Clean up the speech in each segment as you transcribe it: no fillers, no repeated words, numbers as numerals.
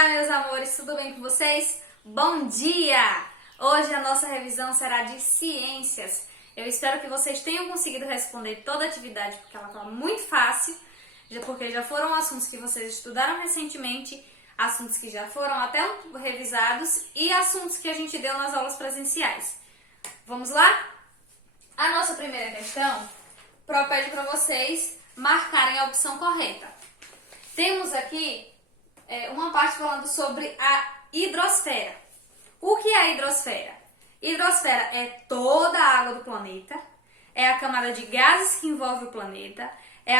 Olá, meus amores, tudo bem com vocês? Bom dia! Hoje a nossa revisão será de ciências. Eu espero que vocês tenham conseguido responder toda a atividade, porque ela está muito fácil, porque já foram assuntos que vocês estudaram recentemente, assuntos que já foram até revisados e assuntos que a gente deu nas aulas presenciais. Vamos lá? A nossa primeira questão pede para vocês marcarem a opção correta. Temos aqui uma parte falando sobre a hidrosfera. O que é a hidrosfera? Hidrosfera é toda a água do planeta, é a camada de gases que envolve o planeta, é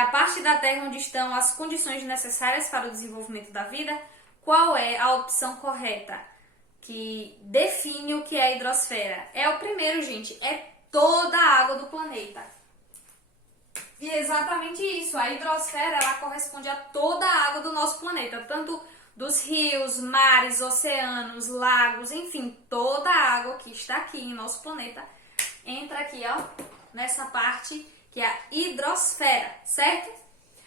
a parte da Terra onde estão as condições necessárias para o desenvolvimento da vida. Qual é a opção correta que define o que é a hidrosfera? É o primeiro, gente, é toda a água do planeta. E é exatamente isso, a hidrosfera ela corresponde a toda a água do nosso planeta, tanto dos rios, mares, oceanos, lagos, enfim, toda a água que está aqui em nosso planeta entra aqui, ó, nessa parte que é a hidrosfera, certo?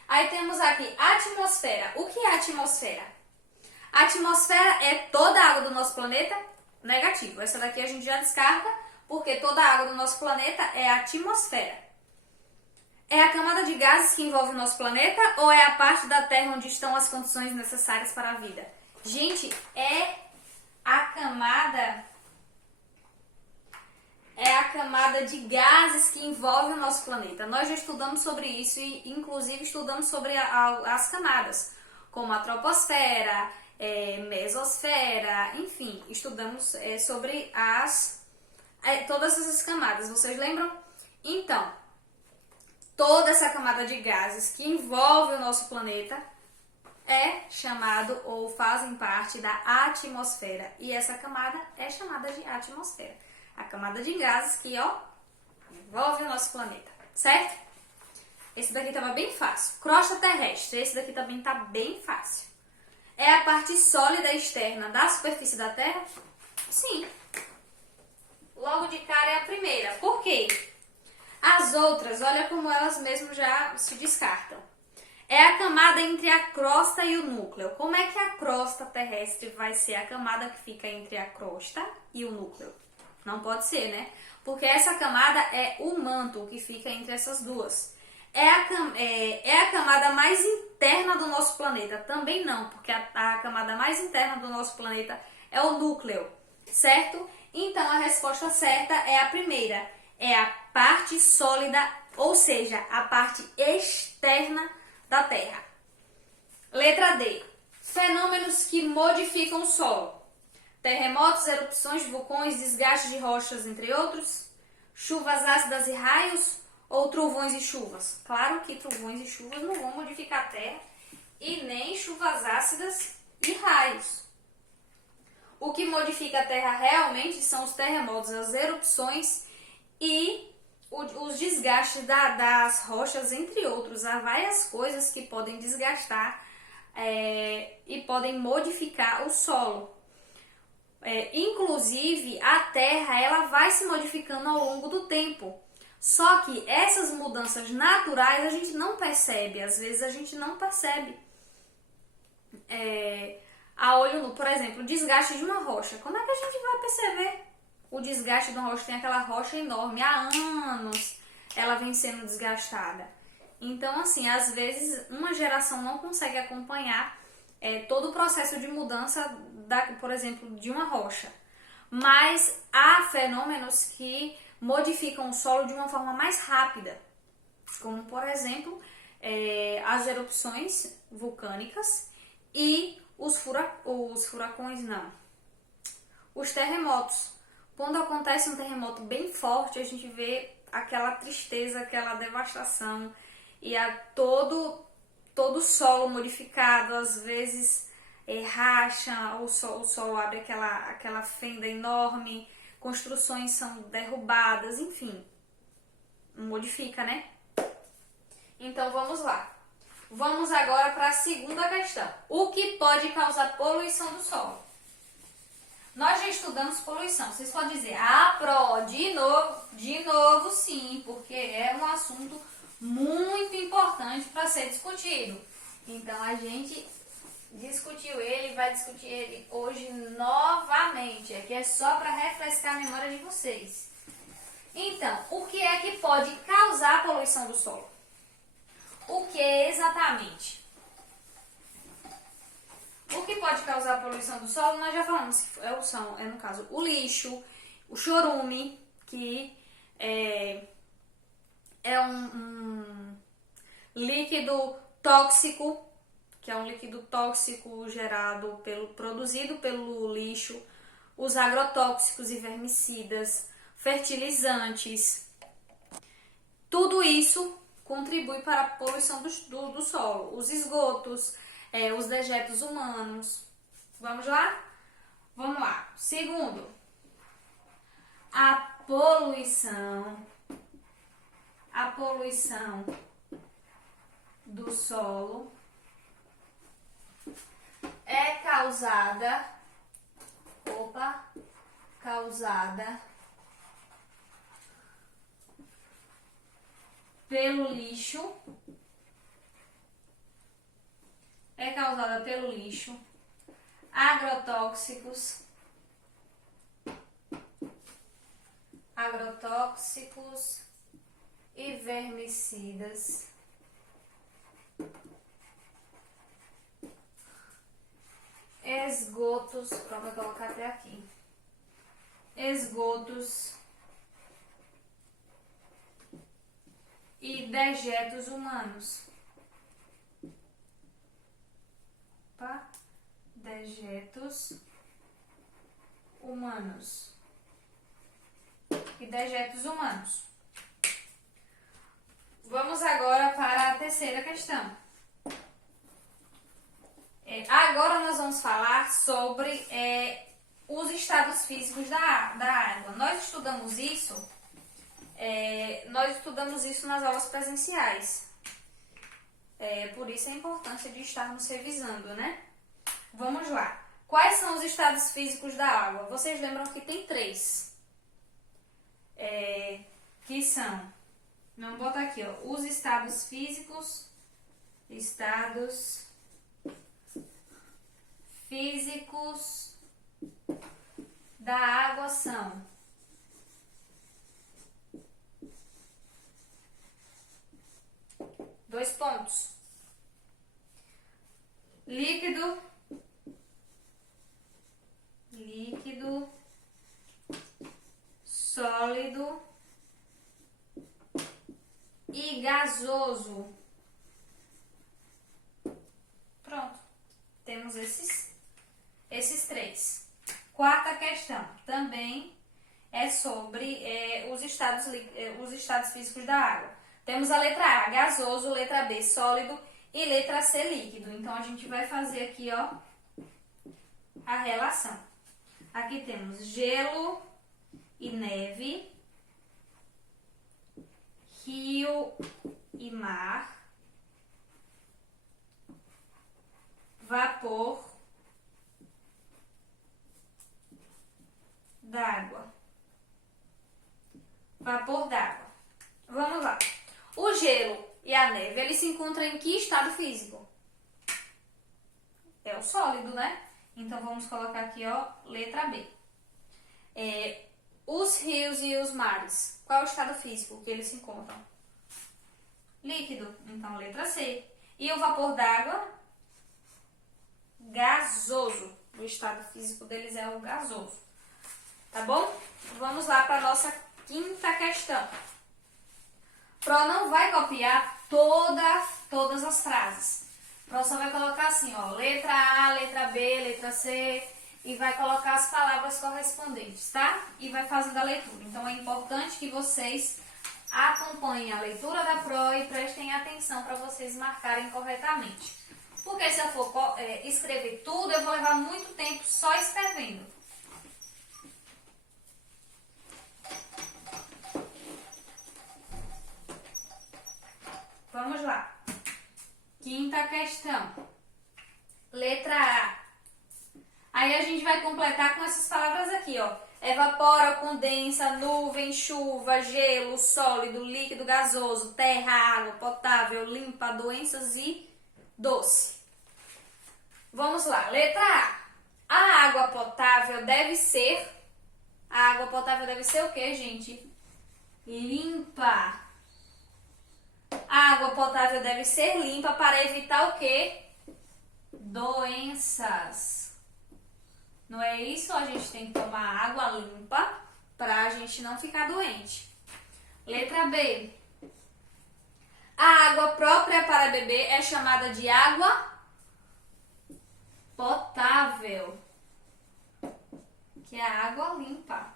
Aí temos aqui a atmosfera. O que é a atmosfera? A atmosfera é toda a água do nosso planeta? Negativo. Essa daqui a gente já descarta, porque toda a água do nosso planeta é a atmosfera. É a camada de gases que envolve o nosso planeta ou é a parte da Terra onde estão as condições necessárias para a vida? Gente, é a camada de gases que envolve o nosso planeta. Nós já estudamos sobre isso e inclusive estudamos sobre as camadas, como a troposfera, mesosfera, enfim, estudamos sobre todas essas camadas. Vocês lembram? Então, toda essa camada de gases que envolve o nosso planeta é chamado ou fazem parte da atmosfera. E essa camada é chamada de atmosfera. A camada de gases que, ó, envolve o nosso planeta, certo? Esse daqui estava bem fácil. Crosta terrestre, esse daqui também está bem fácil. É a parte sólida externa da superfície da Terra? Sim. Logo de cara é a primeira. Por quê? As outras, olha como elas mesmo já se descartam. É a camada entre a crosta e o núcleo. Como é que a crosta terrestre vai ser a camada que fica entre a crosta e o núcleo? Não pode ser, né? Porque essa camada é o manto que fica entre essas duas. É a camada mais interna do nosso planeta? Também não, porque a camada mais interna do nosso planeta é o núcleo, certo? Então a resposta certa é a primeira. É a parte sólida, ou seja, a parte externa da Terra. Letra D. Fenômenos que modificam o solo. Terremotos, erupções, vulcões, desgaste de rochas, entre outros. Chuvas ácidas e raios ou trovões e chuvas? Claro que trovões e chuvas não vão modificar a Terra e nem chuvas ácidas e raios. O que modifica a Terra realmente são os terremotos, as erupções e os desgastes das rochas, entre outros. Há várias coisas que podem desgastar e podem modificar o solo. Inclusive, a Terra ela vai se modificando ao longo do tempo. Só que essas mudanças naturais a gente não percebe. Às vezes a gente não percebe a olho nu. Por exemplo, o desgaste de uma rocha. Como é que a gente vai perceber? O desgaste de uma rocha, tem aquela rocha enorme, há anos ela vem sendo desgastada. Então, assim, às vezes uma geração não consegue acompanhar todo o processo de mudança, por exemplo, de uma rocha. Mas há fenômenos que modificam o solo de uma forma mais rápida, como, por exemplo, as erupções vulcânicas e os furacões, não, os terremotos. Quando acontece um terremoto bem forte, a gente vê aquela tristeza, aquela devastação e todo o solo modificado, às vezes racha, o solo abre aquela fenda enorme, construções são derrubadas, enfim, modifica, né? Então vamos lá. Vamos agora para a segunda questão. O que pode causar poluição do solo? Nós já estudamos poluição. Vocês podem dizer, de novo sim, porque é um assunto muito importante para ser discutido. Então a gente discute discutiu ele e vai discutir ele hoje novamente. Aqui é só para refrescar a memória de vocês. Então, o que é que pode causar a poluição do solo? O que exatamente? O que pode causar a poluição do solo, nós já falamos que no caso, o lixo, o chorume, que é um líquido tóxico, que é um líquido tóxico produzido pelo lixo, os agrotóxicos e vermicidas, fertilizantes. Tudo isso contribui para a poluição do solo. Os esgotos, os dejetos humanos. Vamos lá? Vamos lá. Segundo, a poluição do solo é causada pelo lixo, agrotóxicos e vermicidas, esgotos, vamos colocar até aqui, esgotos e dejetos humanos. Opa. Dejetos humanos e dejetos humanos. Vamos agora para a terceira questão. Agora nós vamos falar sobre os estados físicos da água. Nós estudamos isso nas aulas presenciais. Por isso a importância de estarmos revisando, né? Vamos lá. Quais são os estados físicos da água? Vocês lembram que tem 3. Que são... Vamos botar aqui, ó. Os estados físicos da água são... Dois pontos. Líquido, sólido e gasoso. Pronto. Temos esses 3. Quarta questão. Também é sobre os estados físicos da água. Temos a letra A, gasoso, letra B, sólido e letra C, líquido. Então, a gente vai fazer aqui, ó, a relação. Aqui temos gelo e neve, rio e mar, vapor d'água. Vamos lá. O gelo e a neve, eles se encontram em que estado físico? É o sólido, né? Então, vamos colocar aqui, ó, letra B. Os rios e os mares, qual é o estado físico que eles se encontram? Líquido, então, letra C. E o vapor d'água? Gasoso. O estado físico deles é o gasoso. Tá bom? Vamos lá para a nossa quinta questão. Pro não vai copiar todas as frases. Pro só vai colocar assim, ó, letra A, letra B, letra C, e vai colocar as palavras correspondentes, tá? E vai fazendo a leitura. Então, é importante que vocês acompanhem a leitura da Pro e prestem atenção para vocês marcarem corretamente. Porque se eu for escrever tudo, eu vou levar muito tempo só escrevendo. Vamos lá. Quinta questão. Letra A. Aí a gente vai completar com essas palavras aqui, ó. Evapora, condensa, nuvem, chuva, gelo, sólido, líquido, gasoso, terra, água, potável, limpa, doenças e doce. Vamos lá, letra A. A água potável deve ser... A água potável deve ser o quê, gente? Limpa. A água potável deve ser limpa para evitar o quê? Doenças. Não é isso? A gente tem que tomar água limpa para a gente não ficar doente. Letra B. A água própria para beber é chamada de água potável, que é a água limpa.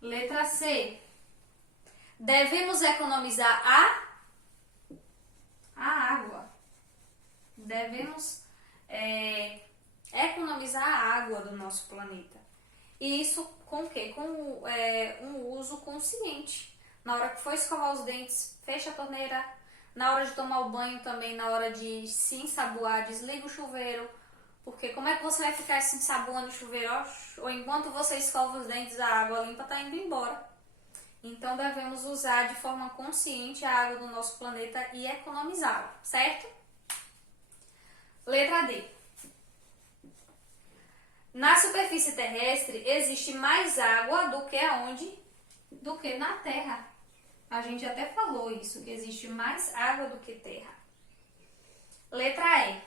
Letra C. Devemos economizar a água. Devemos economizar a água do nosso planeta. E isso com o quê? Com um uso consciente. Na hora que for escovar os dentes, fecha a torneira. Na hora de tomar o banho também, na hora de se ensaboar, desliga o chuveiro. Porque como é que você vai ficar se ensaboando o chuveiro? Ou enquanto você escova os dentes, a água limpa está indo embora. Então devemos usar de forma consciente a água do nosso planeta e economizá-la, certo? Letra D. Na superfície terrestre existe mais água do que aonde? Do que na Terra. A gente até falou isso, que existe mais água do que terra. Letra E.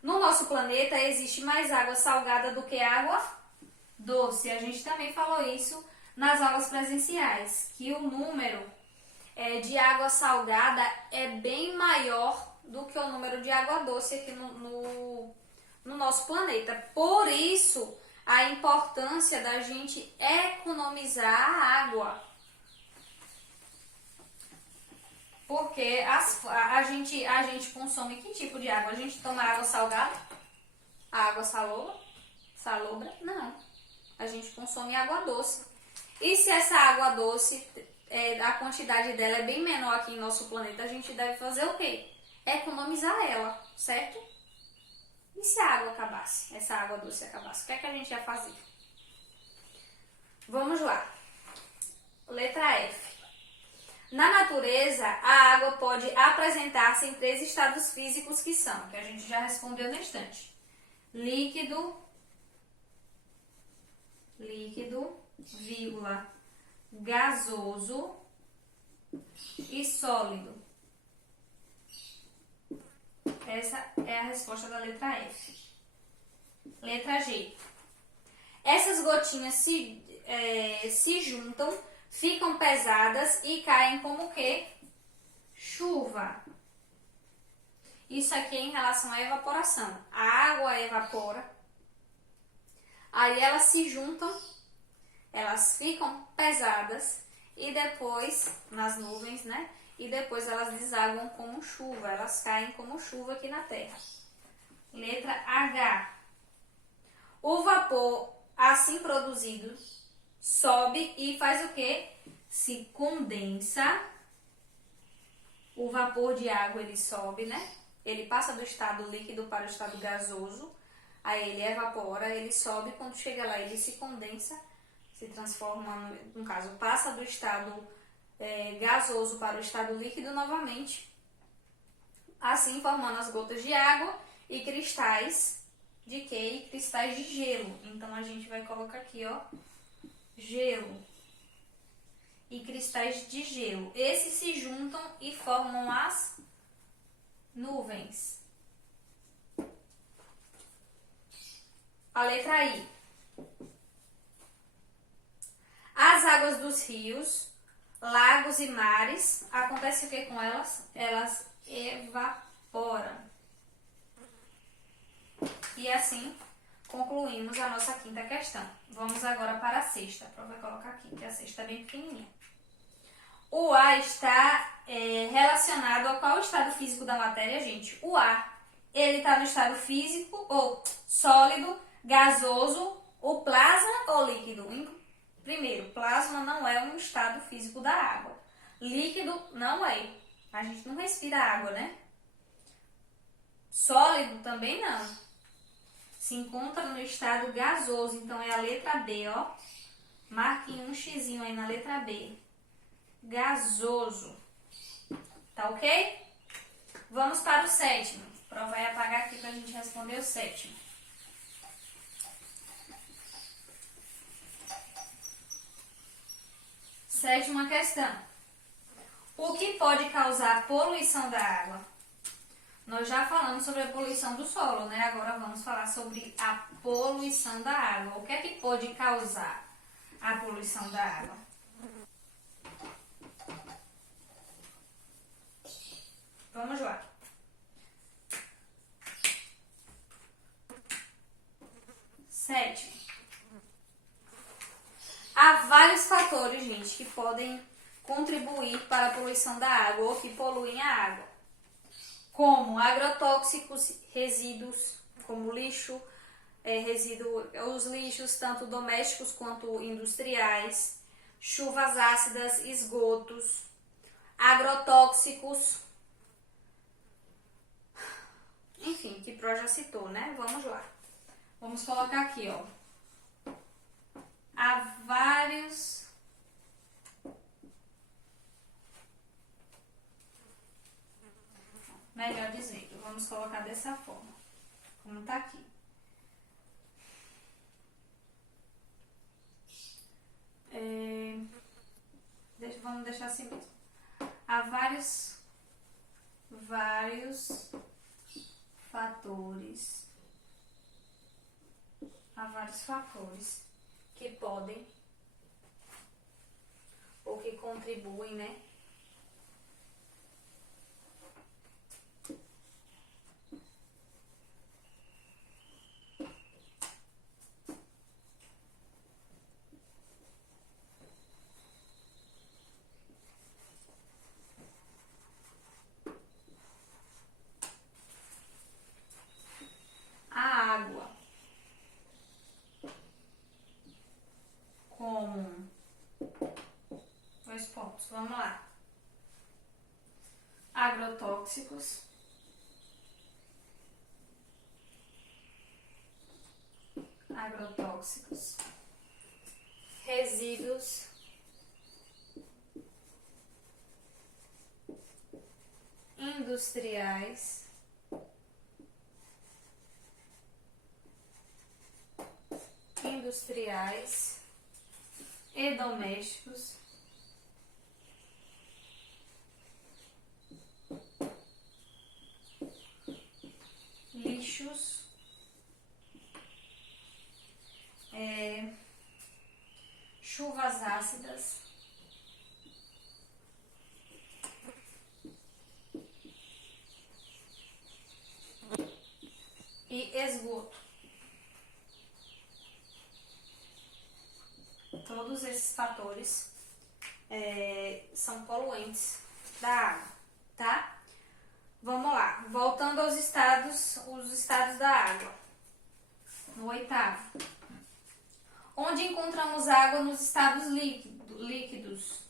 No nosso planeta existe mais água salgada do que água doce. A gente também falou isso nas aulas presenciais, que o número de água salgada é bem maior do que o número de água doce aqui no nosso planeta. Por isso, a importância da gente economizar a água. Porque a gente consome que tipo de água? A gente toma água salgada? A água salobra? Não. A gente consome água doce. E se essa água doce, a quantidade dela é bem menor aqui em nosso planeta, a gente deve fazer o quê? Economizar ela, certo? E se a água acabasse? Essa água doce acabasse? O que é que a gente ia fazer? Vamos lá. Letra F. Na natureza, a água pode apresentar-se em 3 estados físicos que são, que a gente já respondeu no instante. Líquido, vírgula, gasoso e sólido. Essa é a resposta da letra F. Letra G. Essas gotinhas se juntam, ficam pesadas e caem como o quê? Chuva. Isso aqui é em relação à evaporação. A água evapora, aí elas se juntam, elas ficam pesadas e depois, nas nuvens, né? E depois elas desaguam como chuva, elas caem como chuva aqui na Terra. Letra H. O vapor assim produzido sobe e faz o quê? Se condensa. O vapor de água ele sobe, né? Ele passa do estado líquido para o estado gasoso. Aí ele evapora, ele sobe. Quando chega lá, ele se condensa, se transforma, no caso, passa do estado gasoso para o estado líquido novamente. Assim formando as gotas de água e cristais de quê? Cristais de gelo. Então a gente vai colocar aqui, ó, gelo e cristais de gelo. Esses se juntam e formam as nuvens. A letra I. As águas dos rios, lagos e mares, acontece o que com elas? Elas evaporam. E assim concluímos a nossa quinta questão. Vamos agora para a sexta. A prova vai colocar aqui, que a sexta é bem pequenininha. O ar está relacionado ao qual estado físico da matéria, gente? O ar, ele está no estado físico ou sólido, gasoso, o plasma ou líquido? Primeiro, plasma não é um estado físico da água. Líquido não é. A gente não respira água, né? Sólido também não. Se encontra no estado gasoso, então é a letra B, ó. Marquem um xizinho aí na letra B. Gasoso. Tá ok? Vamos para o sétimo. Prova vai apagar aqui pra gente responder o sétimo. Sétima questão. O que pode causar poluição da água? Nós já falamos sobre a poluição do solo, né? Agora vamos falar sobre a poluição da água. O que é que pode causar a poluição da água? Vamos lá. Sétimo. Há vários fatores, gente, que podem contribuir para a poluição da água ou que poluem a água, como agrotóxicos, resíduos, como lixo, os lixos tanto domésticos quanto industriais, chuvas ácidas, esgotos, agrotóxicos, enfim, que Pro já citou, né? Vamos lá. Vamos colocar aqui, ó. Há vários melhor dizendo, vamos colocar dessa forma, como tá aqui. Vamos deixar assim mesmo. Há vários fatores. Há vários fatores que podem ou que contribuem, né? A água como 2 pontos, vamos lá. Agrotóxicos, resíduos, industriais, e domésticos, lixos, chuvas ácidas, e esgoto. Todos esses fatores são poluentes da água, tá? Vamos lá, voltando aos os estados da água. No oitavo. Onde encontramos água nos estados líquidos?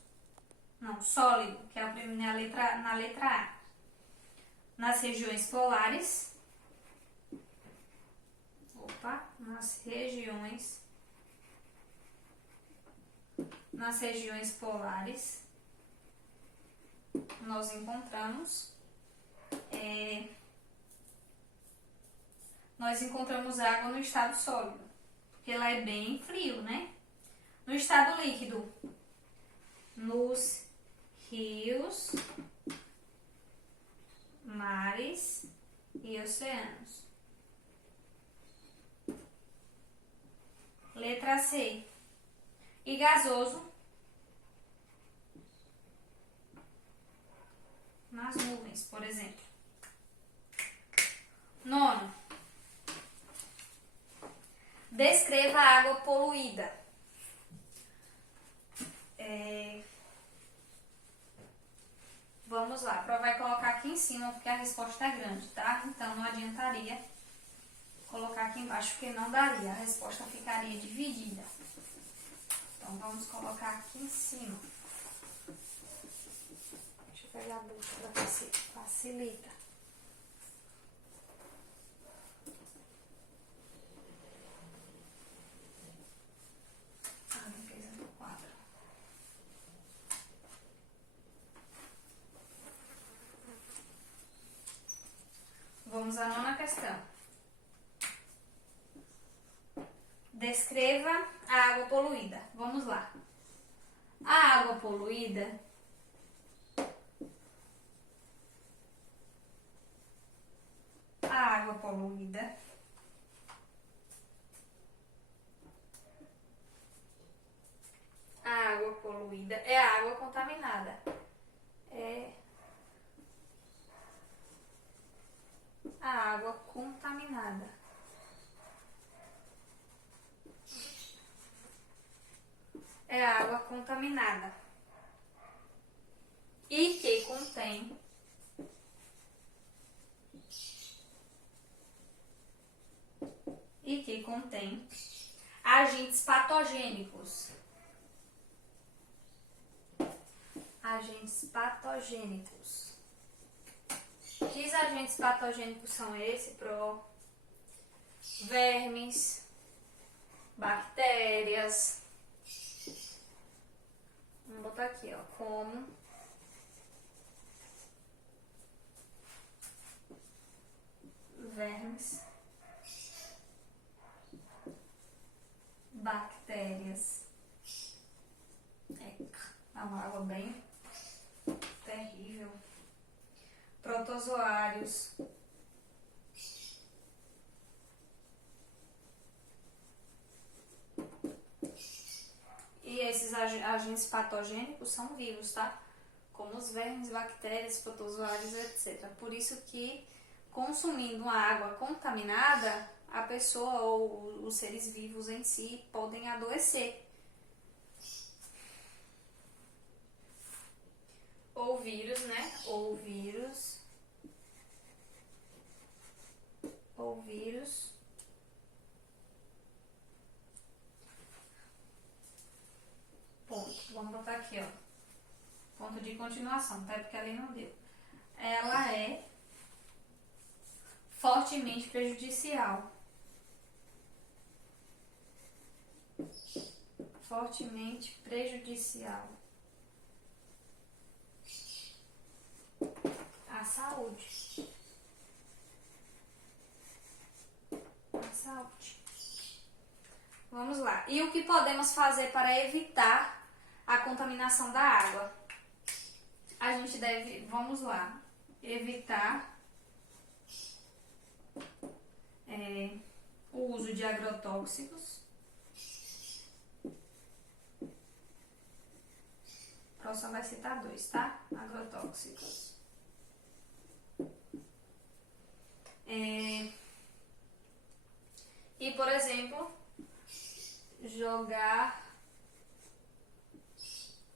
Não, sólido, que é o primeiro na letra A. Nas regiões polares. Nas regiões polares, nós encontramos água no estado sólido, porque ela é bem frio, né? No estado líquido, nos rios, mares e oceanos. Letra C. E gasoso nas nuvens, por exemplo. Nono. Descreva a água poluída. Vamos lá, a Pro vai colocar aqui em cima porque a resposta é grande, tá? Então não adiantaria colocar aqui embaixo porque não daria, a resposta ficaria dividida. Então vamos colocar aqui em cima. Deixa eu pegar a bússola para ver se facilita. Limpeza do quadro. Vamos Vamos à nona questão. Descreva a água poluída. Vamos lá. A água poluída é a água contaminada. É a água contaminada. É a água contaminada. E que contém agentes patogênicos. Agentes patogênicos. Que agentes patogênicos são esses? Vermes, bactérias. Vamos botar aqui, ó, como vermes, bactérias. É uma água bem terrível. Protozoários. E esses agentes patogênicos são vivos, tá? Como os vermes, bactérias, protozoários, etc. Por isso que, consumindo uma água contaminada, a pessoa ou os seres vivos em si podem adoecer. Ou vírus, né? Ou vírus. Ponto. Vamos botar aqui, ó. Ponto de continuação, tá? Porque ali não deu. Ela é fortemente prejudicial. Fortemente prejudicial à saúde. Vamos lá. E o que podemos fazer para evitar a contaminação da água? A gente deve, vamos lá, evitar o uso de agrotóxicos. A próxima vai citar 2, tá? Agrotóxicos. E, por exemplo, jogar